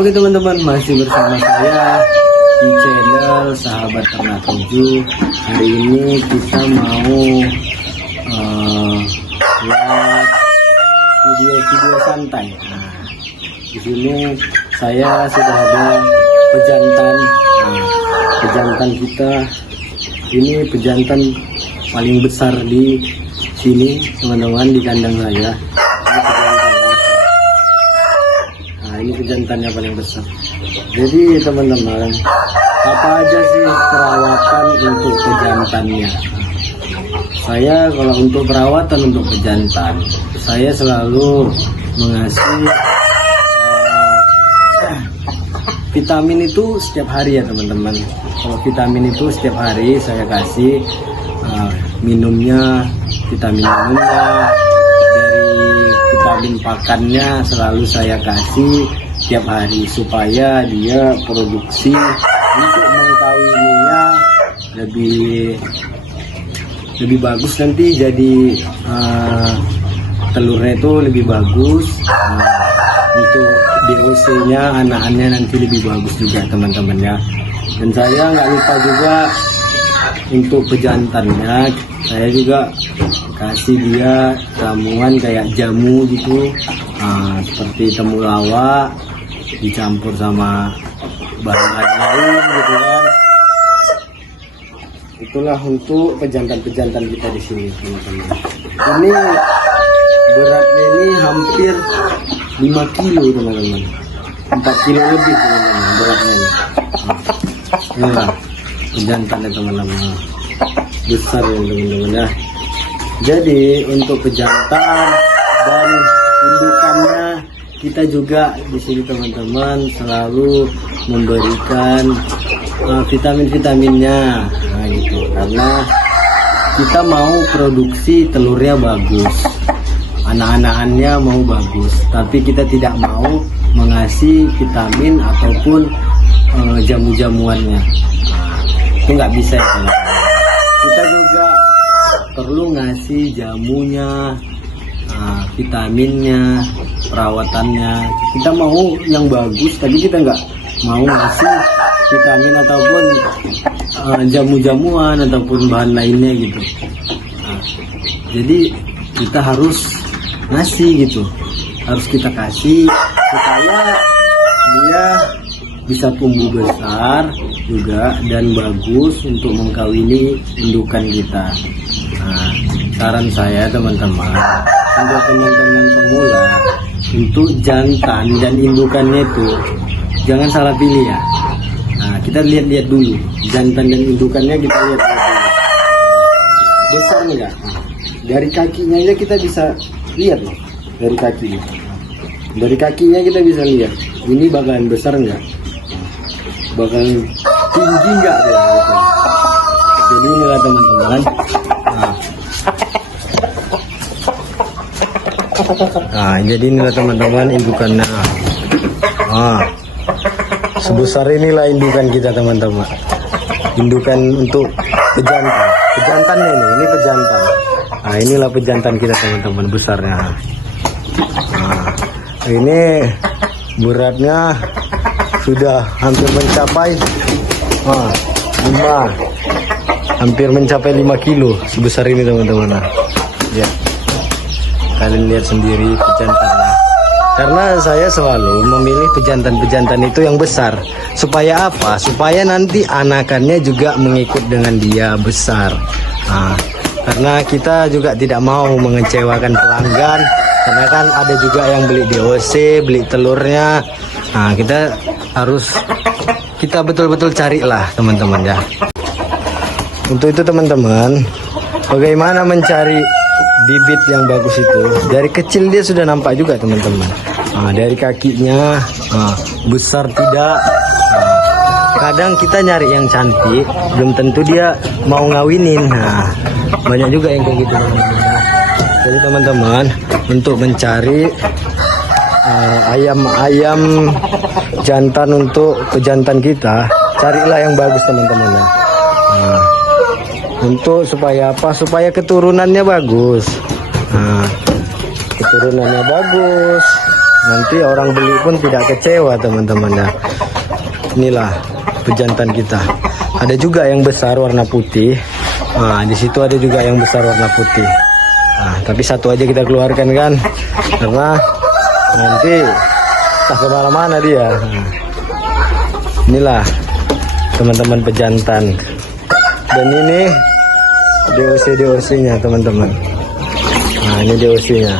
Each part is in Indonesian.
Oke teman-teman, masih bersama saya di channel Sahabat Ternak 7. Hari ini kita mau buat video-video santai. Nah, di sini saya sudah ada pejantan. Nah, pejantan kita ini pejantan paling besar di sini teman-teman, di kandang saya. Ini pejantannya paling besar. Jadi teman-teman, apa aja sih perawatan untuk pejantannya? Saya kalau untuk perawatan untuk pejantan, saya selalu mengasih vitamin itu setiap hari ya teman-teman. Kalau vitamin itu setiap hari saya kasih, minumnya, vitamin minumnya, vitamin pakannya selalu saya kasih tiap hari supaya dia produksi untuk mengkawininya lebih bagus, nanti jadi telurnya itu lebih bagus, untuk DOC-nya anak-anaknya nanti lebih bagus juga teman-teman ya. Dan saya nggak lupa juga untuk pejantannya, saya juga kasih dia ramuan kayak jamu gitu, seperti temulawak dicampur sama bahan lain gitu kan. Itulah untuk pejantan-pejantan kita di sini teman-teman. Ini beratnya ini hampir 5 kilo teman-teman, 4 kilo lebih teman-teman beratnya ini. Inilah pejantannya teman-teman, besar ya teman-teman ya. Jadi untuk pejantan dan indukannya kita juga di sini teman-teman selalu memberikan vitamin-vitaminnya, gitu. Karena kita mau produksi telurnya bagus, anak-anakannya mau bagus, tapi kita tidak mau mengasih vitamin ataupun jamu-jamuannya. Itu nggak bisa ya teman-teman. Kita juga perlu ngasih jamunya, vitaminnya, perawatannya. Kita mau yang bagus, tapi kita nggak mau ngasih vitamin ataupun jamu-jamuan ataupun bahan lainnya gitu. Jadi kita harus ngasih gitu, harus kita kasih supaya dia bisa tumbuh besar juga dan bagus untuk mengkawini indukan kita. Nah, saran saya teman-teman, untuk teman-teman pemula, untuk jantan dan indukannya itu jangan salah pilih ya. Nah, kita lihat-lihat dulu jantan dan indukannya, kita lihat dulu besar enggak. Nah, dari kakinya aja kita bisa lihat loh, dari kakinya. Dari kakinya kita bisa lihat ini bakalan besar enggak, bakalan tinggi enggak ya. Jadi inilah teman-teman. Nah, jadi inilah teman-teman indukannya. Sebesar inilah indukan kita teman-teman. Indukan untuk pejantan. Pejantannya ini pejantan. Nah, inilah pejantan kita teman-teman besarnya. Ini beratnya sudah hampir mencapai 5 kilo sebesar ini teman-teman. Ya, kalian lihat sendiri pejantannya. Karena saya selalu memilih pejantan-pejantan itu yang besar. Supaya apa? Supaya nanti anakannya juga mengikut dengan dia besar. Karena kita juga tidak mau mengecewakan pelanggan. Karena kan ada juga yang beli DOC, beli telurnya. Nah, kita betul-betul carilah teman-teman ya. Untuk itu teman-teman, bagaimana mencari bibit yang bagus itu? Dari kecil dia sudah nampak juga teman-teman. Dari kakinya besar tidak. Kadang kita nyari yang cantik, belum tentu dia mau ngawinin. Banyak juga yang kayak gitu teman-teman. Jadi teman-teman, untuk mencari ayam jantan untuk pejantan kita, carilah yang bagus teman-teman ya. Untuk supaya apa? Supaya keturunannya bagus. Keturunannya bagus. nanti orang beli pun tidak kecewa teman-teman ya. Inilah pejantan kita. Ada juga yang besar warna putih. Nah, di situ ada juga yang besar warna putih. Nah, tapi satu aja kita keluarkan kan, karena nanti tak kemana-mana dia. Nah, inilah teman-teman pejantan. Dan ini DOC-nya teman-teman. Nah, ini DOC-nya.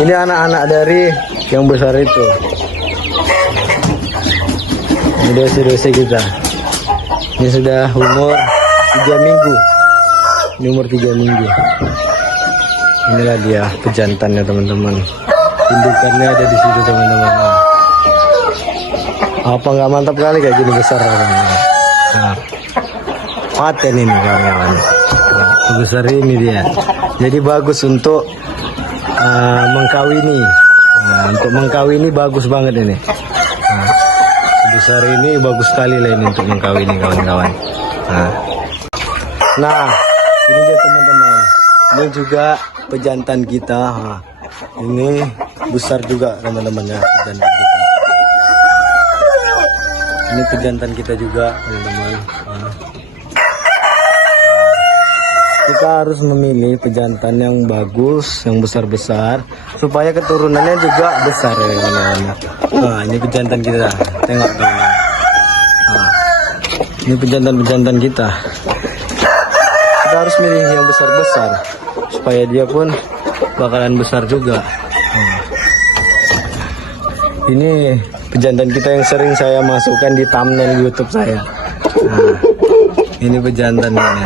Ini anak-anak dari yang besar itu. Ini DOC kita. Ini sudah umur 3 minggu. Ini umur 3 minggu. Inilah dia pejantannya teman-teman. Indukannya ada di situ teman-teman. Apa nggak mantap kali kayak gini besar teman-teman. Nah, paten ini kawan-kawan. Nah, besar ini dia. Jadi bagus untuk mengkawini. Nah, untuk mengkawini bagus banget ini. Nah, besar ini bagus sekali lah ini untuk mengkawini kawan-kawan. Nah, ini dia teman-teman. Ini juga pejantan kita. Nah, ini besar juga teman-teman ya, pejantan kita. Ini pejantan kita juga teman-teman. Nah, kita harus memilih pejantan yang bagus, yang besar-besar, supaya keturunannya juga besar ya teman-teman. Nah, ini pejantan kita. Tengok teman-teman. Nah, ini pejantan-pejantan kita. Kita harus milih yang besar-besar, supaya dia pun bakalan besar juga. Nah, ini pejantan kita yang sering saya masukkan di thumbnail YouTube saya. Nah, ini pejantan ini.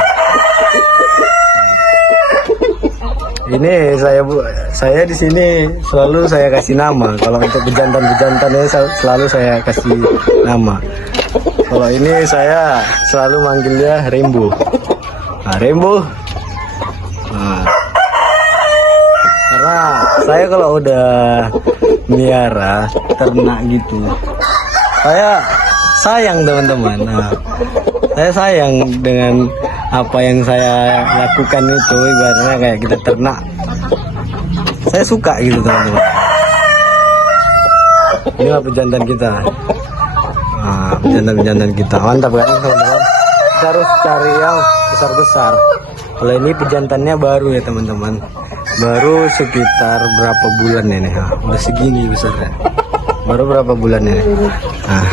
Ini saya di sini selalu saya kasih nama. Kalau untuk pejantan-pejantannya selalu saya kasih nama. Kalau ini saya selalu manggilnya Rainbow. Nah, Rainbow. Nah, karena saya kalau udah miara ternak gitu, saya sayang teman-teman. Nah, saya sayang dengan apa yang saya lakukan itu, ibaratnya kayak kita ternak. Saya suka gitu teman-teman. Inilah pejantan kita. Nah, pejantan-pejantan kita mantap kan teman-teman. Kita harus cari yang besar-besar. Kalau ini pejantannya baru ya teman-teman. Baru sekitar berapa bulan ini? Nah, udah segini besarnya. Baru berapa bulan ini? Nah,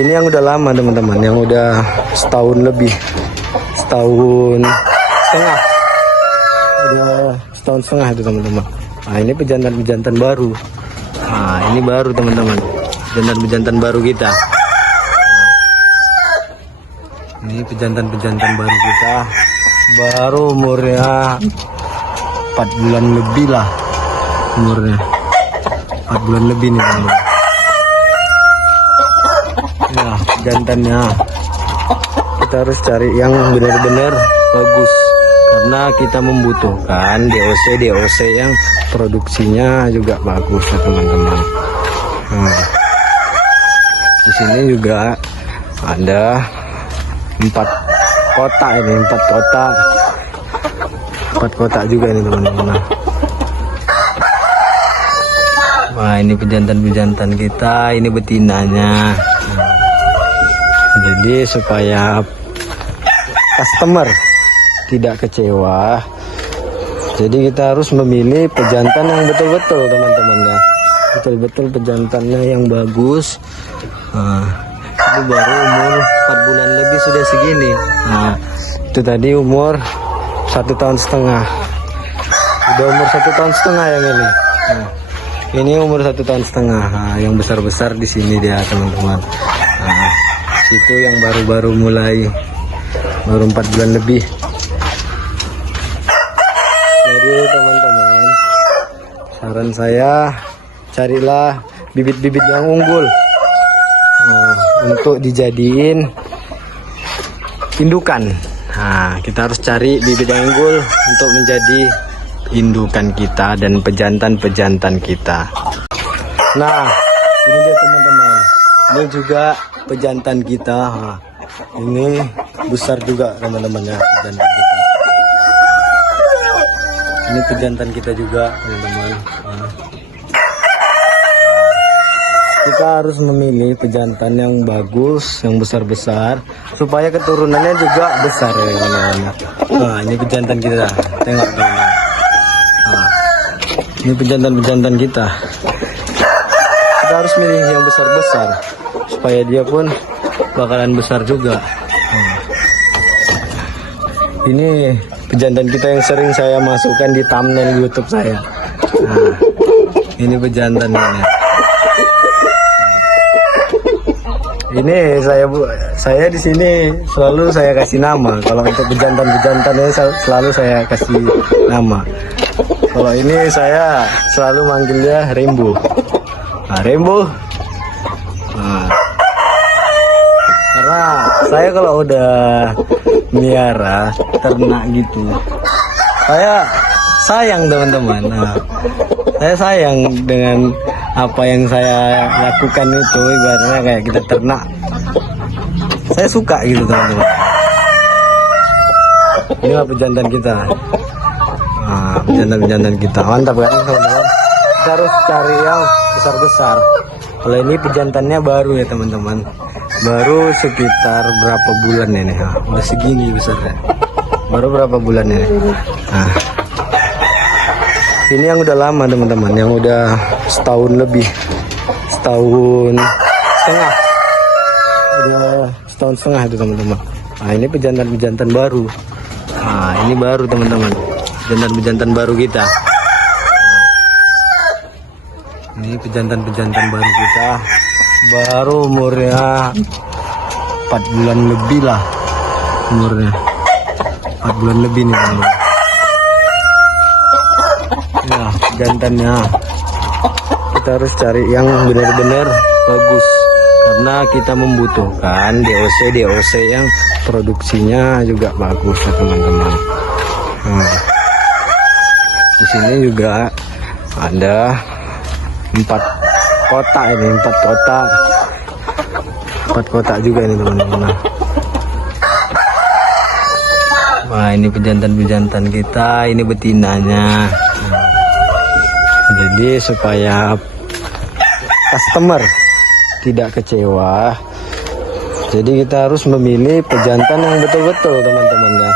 ini yang udah lama teman-teman, yang udah setahun lebih, setahun setengah, udah setahun setengah itu teman-teman. Nah, ini pejantan-pejantan baru. Nah, ini baru teman-teman, pejantan-pejantan baru kita. Nah, ini pejantan-pejantan baru kita, baru umurnya 4 bulan lebih lah, umurnya 4 bulan lebih nih teman-teman. Nah, jantannya kita harus cari yang benar-benar bagus, karena kita membutuhkan DOC yang produksinya juga bagus ya teman-teman. Nah, di sini juga ada 4 kotak ini, 4 kotak juga ini teman-teman. Wah, ini pejantan-pejantan kita, ini betinanya. Jadi supaya customer tidak kecewa, jadi kita harus memilih pejantan yang betul-betul teman-teman ya, betul-betul pejantannya yang bagus. Nah, ini baru umur 4 bulan lebih sudah segini. Nah, itu tadi umur 1,5 tahun. Udah umur 1,5 tahun yang ini. Nah, ini umur 1,5 tahun. Nah, yang besar-besar di sini dia teman-teman. Nah, itu yang baru-baru mulai, baru 4 bulan lebih. Jadi teman-teman, saran saya carilah bibit-bibit yang unggul untuk dijadiin indukan. Nah, kita harus cari bibit yang unggul untuk menjadi indukan kita dan pejantan-pejantan kita. Nah, ini dia teman-teman, ini juga pejantan kita. Nah, ini besar juga teman-teman ya, pejantan kita. Ini pejantan kita juga teman-teman. Nah, kita harus memilih pejantan yang bagus, yang besar-besar, supaya keturunannya juga besar ya teman-teman. Nah, ini pejantan kita, tengok teman-teman. Nah, ini pejantan-pejantan kita. Kita harus milih yang besar-besar, supaya dia pun bakalan besar juga. Nah, ini pejantan kita yang sering saya masukkan di thumbnail YouTube saya. Nah, ini pejantannya. Ini saya di sini selalu saya kasih nama. Kalau untuk pejantan-pejantannya selalu saya kasih nama. Kalau ini saya selalu manggilnya Rainbow. Nah, Rainbow. Nah, karena saya kalau udah miara ternak gitu, saya sayang teman-teman. Nah, saya sayang dengan apa yang saya lakukan itu, ibaratnya kayak kita ternak. Saya suka gitu teman-teman. Ini pejantan kita. Nah, pejantan kita mantap kan teman-teman. Kita harus cari yang besar-besar. Kalau ini pejantannya baru ya teman-teman, baru sekitar berapa bulan ini? Nah, udah segini besarnya. Baru berapa bulan ini? Nah, ini yang udah lama teman-teman, yang udah setahun lebih, setahun setengah, udah setahun setengah itu teman-teman. Nah, ini pejantan-pejantan baru. Nah, ini baru teman-teman, pejantan-pejantan baru kita. Nah, ini pejantan-pejantan baru kita, baru umurnya 4 bulan lebih lah, umurnya 4 bulan lebih nih teman-teman. Nah, jantannya kita harus cari yang benar-benar bagus, karena kita membutuhkan DOC yang produksinya juga bagus ya teman-teman. Nah, di sini juga ada 4 kotak ini, 4 kotak juga ini teman-teman. Nah, ini pejantan-pejantan kita, ini betinanya. Jadi supaya customer tidak kecewa, jadi kita harus memilih pejantan yang betul-betul teman-teman ya,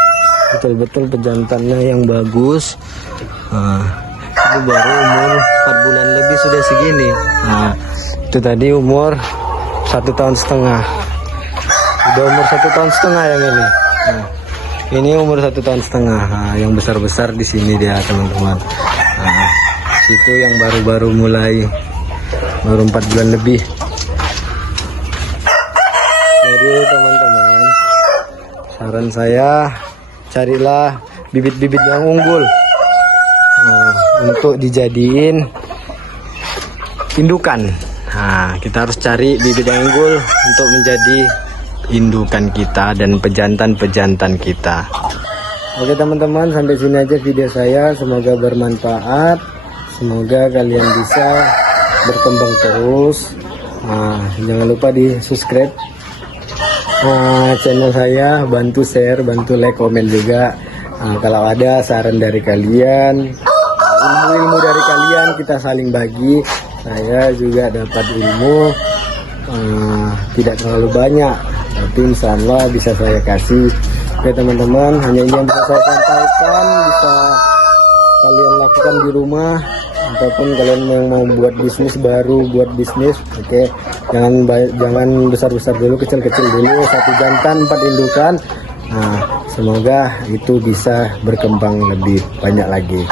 betul-betul pejantannya yang bagus. Nah, ini baru umur 4 bulan lebih sudah segini. Nah, itu tadi umur 1,5 tahun. Udah umur 1,5 tahun yang ini. Nah, ini umur 1,5 tahun. Nah, yang besar-besar di sini dia teman-teman. Nah, itu yang baru-baru mulai, baru 4 bulan lebih. Jadi teman-teman, saran saya carilah bibit-bibit yang unggul untuk dijadiin indukan. Nah, kita harus cari bibit yang unggul untuk menjadi indukan kita dan pejantan-pejantan kita. Oke teman-teman, sampai sini aja video saya, semoga bermanfaat. Semoga kalian bisa berkembang terus. Nah, jangan lupa di subscribe channel saya, bantu share, bantu like, komen juga. Nah, kalau ada saran dari kalian, ilmu-ilmu dari kalian, kita saling bagi. Saya juga dapat ilmu, tidak terlalu banyak, tapi insya Allah bisa saya kasih. Oke teman-teman, hanya ini yang bisa saya sampaikan, bisa kalian lakukan di rumah, ataupun kalian yang mau buat bisnis baru, buat bisnis. Oke, jangan besar-besar dulu, kecil-kecil dulu, 1 jantan 4 indukan. Nah, semoga itu bisa berkembang lebih banyak lagi.